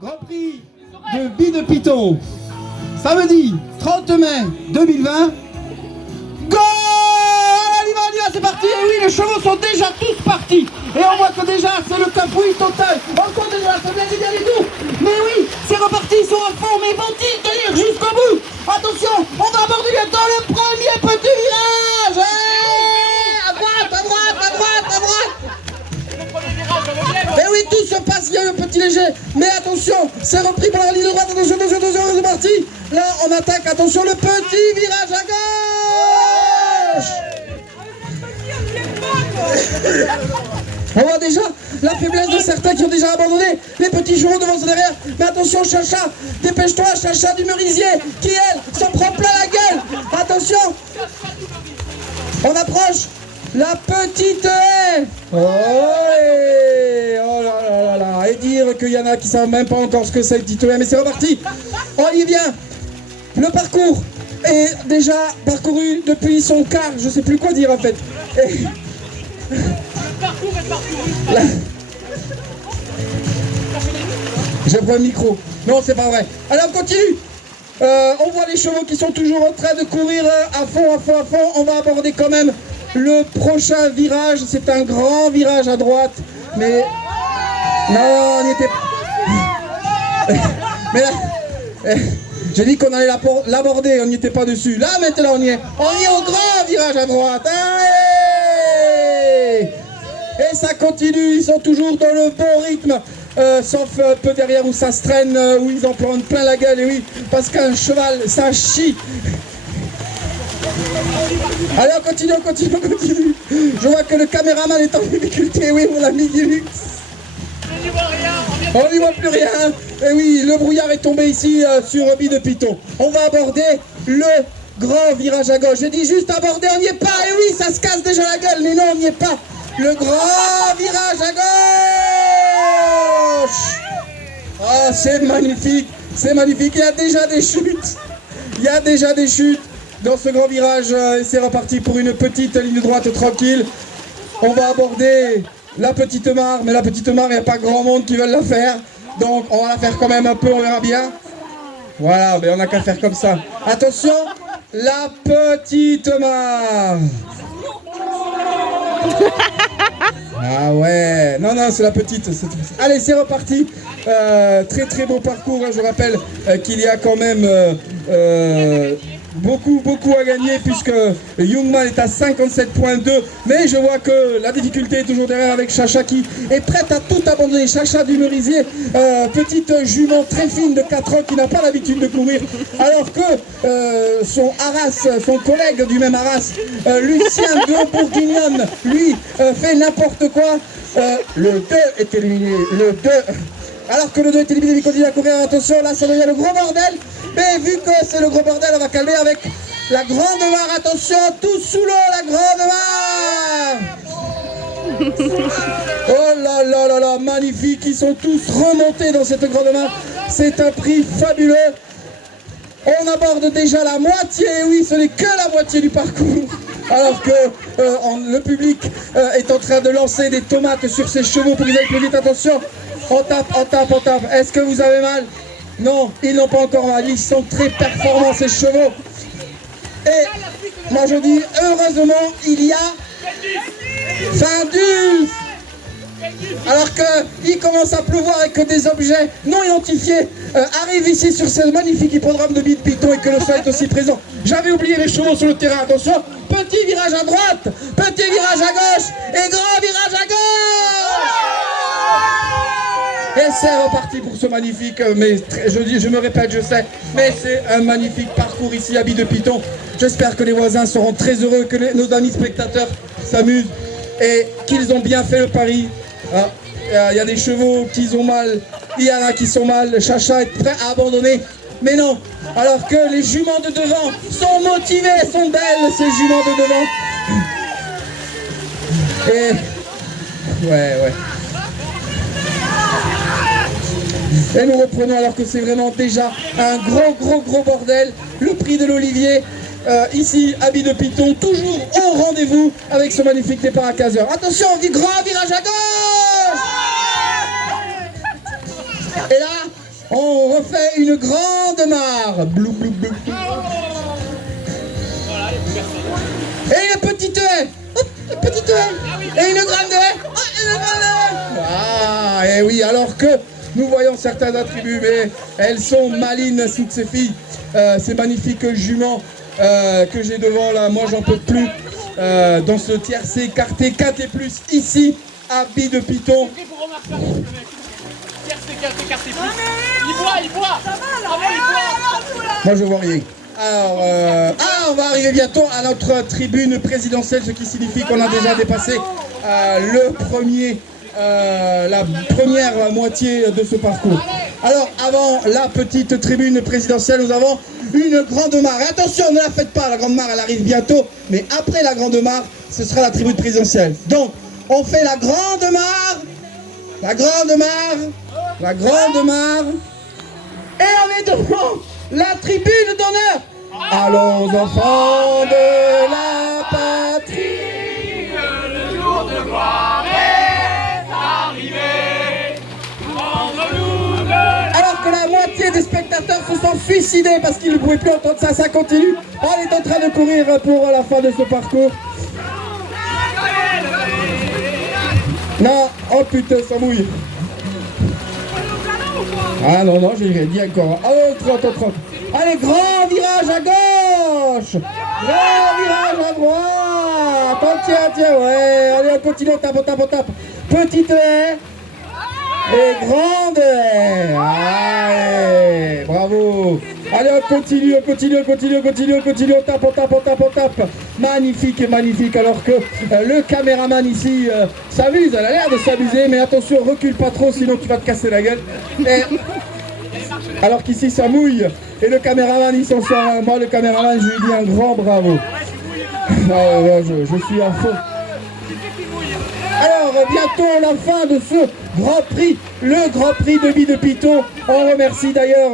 Grand Prix de Bie de Piton, samedi 30 mai 2020. Go! Allez, on y va, c'est parti! Et oui, les chevaux sont déjà tous partis. Et on voit que déjà, c'est le cafouille total. On compte déjà, c'est bien et tout. Mais oui, c'est reparti, ils sont à fond. Mais vont-ils tenir jusqu'au bout? Attention, on va aborder bientôt le premier petit virage. À droite, à droite, à droite, à droite. Et oui, tout se passe, il y a un petit léger. Mais attention, c'est repris par la ligne de droite. Attention, attention, attention, c'est parti. Là, on attaque, attention, le petit virage à gauche. On voit déjà la faiblesse de certains qui ont déjà abandonné. Les petits chevaux devant et derrière. Mais attention, Chacha, dépêche-toi, Chacha du Merisier, qui elle s'en prend plein la gueule. Attention, on approche. La petite haie. Oh, oh là là là là. Et dire qu'il y en a qui ne savent même pas encore ce que c'est une petite haie. Mais c'est reparti. On y vient. Le parcours est déjà parcouru depuis son quart. Je ne sais plus quoi dire en fait. Et... Là... J'ai pris un micro. Non, c'est pas vrai. Allez, on continue. On voit les chevaux qui sont toujours en train de courir à fond, à fond, à fond. On va aborder quand même le prochain virage. C'est un grand virage à droite. Mais... Non, on y était... Mais là... J'ai dit qu'on allait l'aborder, on n'y était pas dessus. Là, maintenant, on y est. On y est au grand virage à droite. Allez! Et ça continue, ils sont toujours dans le bon rythme. Sauf un peu derrière où ça se traîne, où ils en prennent plein la gueule. Et oui, parce qu'un cheval, ça chie. Allez, on continue, on continue, on continue. Je vois que le caméraman est en difficulté. Oui, mon ami Gilux. On n'y voit plus rien. Et oui, le brouillard est tombé ici sur Bie de Piton. On va aborder le grand virage à gauche. J'ai dit juste aborder, on n'y est pas. Et oui, ça se casse déjà la gueule, mais non, on n'y est pas. Le grand virage à gauche. Oh, c'est magnifique. C'est magnifique. Il y a déjà des chutes. Il y a déjà des chutes dans ce grand virage. Et c'est reparti pour une petite ligne droite tranquille. On va aborder la petite mare. Mais la petite mare, il n'y a pas grand monde qui veut la faire. Donc, on va la faire quand même un peu. On verra bien. Voilà, mais on n'a qu'à faire comme ça. Attention, la petite mare. Ah ouais, non, non, c'est la petite. Allez, c'est reparti. Très très beau parcours, hein. Je rappelle qu'il y a quand même beaucoup à gagner puisque Youngman est à 57,2. Mais je vois que la difficulté est toujours derrière avec Chacha qui est prête à tout abandonner. Chacha du Merisier, petite jument très fine de 4 ans qui n'a pas l'habitude de courir. Alors que son Arras, son collègue du même Arras, Lucien de Bourguignonne, lui, fait n'importe quoi. Le 2 est éliminé. Le 2... Alors que le 2 est éliminé, il continue à courir. Attention, là ça devient le gros bordel. Mais vu que c'est le gros bordel, on va calmer avec la grande mare. Attention, tout sous l'eau, la grande mare. Oh là là là là, magnifique. Ils sont tous remontés dans cette grande mare. C'est un prix fabuleux. On aborde déjà la moitié. Et oui, ce n'est que la moitié du parcours. Alors que le public est en train de lancer des tomates sur ses chevaux pour qu'ils aillent plus vite. Attention. On tape, on tape, on tape. Est-ce que vous avez mal? Non, ils n'ont pas encore mal. Ils sont très performants, ces chevaux. Et moi je dis, heureusement, il y a Findus. Alors qu'il commence à pleuvoir et que des objets non identifiés arrivent ici sur ce magnifique hippodrome de Bie de Piton et que le sol est aussi présent. J'avais oublié les chevaux sur le terrain. Attention, petit virage à droite, petit virage à gauche et grand virage à gauche. Et c'est reparti pour ce magnifique, mais je me répète, je sais, mais c'est un magnifique parcours ici à Bie de Piton. J'espère que les voisins seront très heureux, que nos amis spectateurs s'amusent et qu'ils ont bien fait le pari. Il y a des chevaux qui ont mal, il y en a qui sont mal, Chacha est prêt à abandonner. Mais non, alors que les juments de devant sont motivées, sont belles ces juments de devant. Et... ouais. Et nous reprenons alors que c'est vraiment déjà un gros bordel. Le prix de l'Olivier, ici à Bie de Piton, toujours au rendez-vous avec ce magnifique départ à 15h. Attention, grand virage à gauche. Et là, On refait une grande mare. Blou, blou, blou. Et une petite haie. Hop, une petite haie. Et une grande haie. Oh, une grande haie. Ah, et oui, alors que nous voyons certains attributs, mais elles sont malines, toutes ces filles. Ces magnifiques juments que j'ai devant là, moi j'en peux plus. Dans ce tiercé écarté 4 et plus ici à Bille de Piton. Il boit. Moi je vois rien. Alors, on va arriver bientôt à notre tribune présidentielle, ce qui signifie qu'on a déjà dépassé la première moitié de ce parcours. Alors, avant la petite tribune présidentielle, nous avons une grande mare. Et attention, ne la faites pas, la grande mare, elle arrive bientôt. Mais après la grande mare, ce sera la tribune présidentielle. Donc, on fait la grande mare, la grande mare, la grande mare. Et on est devant la tribune d'honneur. Allons, enfants de la patrie, Le jour de gloire est arrivé. Rendre-nous de alors que la moitié des spectateurs se sont suicidés parce qu'ils ne pouvaient plus entendre ça, ça continue. On est en train de courir pour la fin de ce parcours. Non, oh putain, ça mouille. Ah non, non, j'ai rien dit encore. Oh, 30. Allez, grand virage à gauche. Grand virage à droite. Oh, tiens, ouais. Allez, on continue, on tape. Petite haie. Et grande haie. Allez, bravo. Allez, on continue, on tape. Magnifique, alors que le caméraman ici s'amuse, elle a l'air de s'amuser, mais attention, recule pas trop, sinon tu vas te casser la gueule. Et, alors qu'ici ça mouille, et le caméraman il s'en sort. Moi le caméraman, je lui dis un grand bravo. Je suis à fond. Alors, bientôt la fin de ce Grand Prix, le Grand Prix de Bille de Piton. On remercie d'ailleurs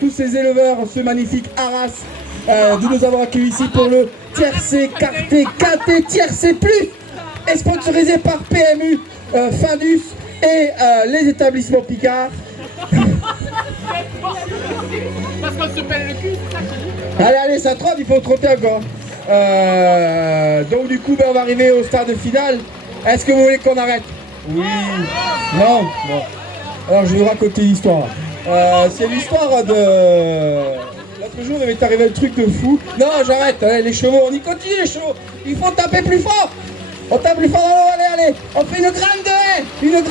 tous ces éleveurs, ce magnifique Arras, de nous avoir accueillis ici pour le tiercé carté KT tiercé plus, et sponsorisé par PMU, Findus et les établissements Picard. Parce qu'on se pèle le cul, c'est ça qu'il dit. Allez, ça trotte, il faut trotter encore. Donc du coup, on va arriver au stade final. Est-ce que vous voulez qu'on arrête? Oui. Non. Alors je vais vous raconter l'histoire. C'est l'histoire de... L'autre jour, il m'est arrivé un truc de fou. Non, j'arrête. Allez, les chevaux, on y continue les chevaux. Il faut taper plus fort. On tape plus fort dans l'eau, allez. On fait une grande haie. Ouais.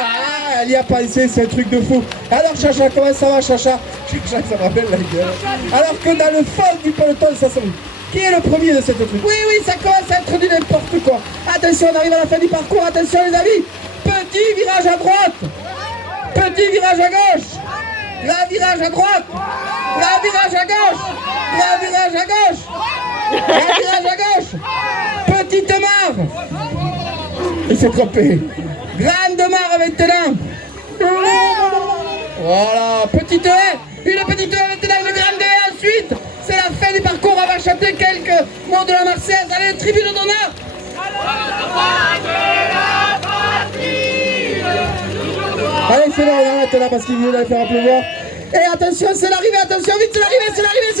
Ah, elle y a pas essayé, c'est un truc de fou. Alors Chacha, comment ça va Chacha? Chacha, ça me rappelle la gueule. Alors que dans le fond du peloton, ça sonne. Qui est le premier de cette truc? Oui, ça commence à être du n'importe quoi. Attention, on arrive à la fin du parcours. Attention les amis. Petit virage à droite. Petit virage à gauche. Grand virage à droite. Grand virage à gauche. Grand virage à gauche. Grand virage à gauche. Petite mare. Il s'est trompé. Grande mare maintenant. Voilà. Petite haie. Une petite haie maintenant. Une grande haie ensuite. C'est la fin du parcours, on va chanter quelques mots de la Marseillaise. Allez, tribune d'honneur. Allez, c'est bon, on arrête là parce qu'il voulait aller faire un pleuvoir. Et attention, c'est l'arrivée, attention, vite, c'est l'arrivée.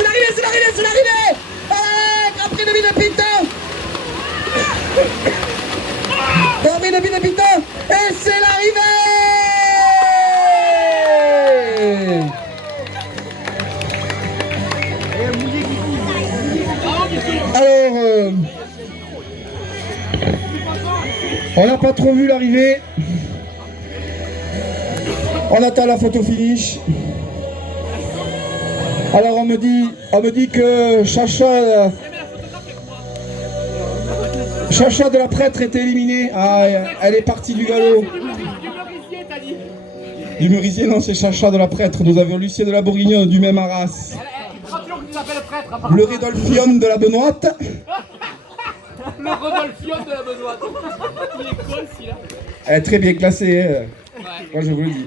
Allez, Grand Prix de Bille de Piton. Grand Prix de Bille de Piton. Et c'est l'arrivée. Alors, on n'a pas trop vu l'arrivée. On attend la photo finish. Alors on me dit que Chacha de la prêtre était éliminée. Ah, elle est partie du galop. Du Merisier, non, c'est Chacha de la prêtre. Nous avions Lucien de la Bourguignonne du même Arras. Le Rédolphion de la Benoîte. Le Rodolphion de la Benoîte. Il est con celui-là. Elle est très bien classée. Moi je vous le dis.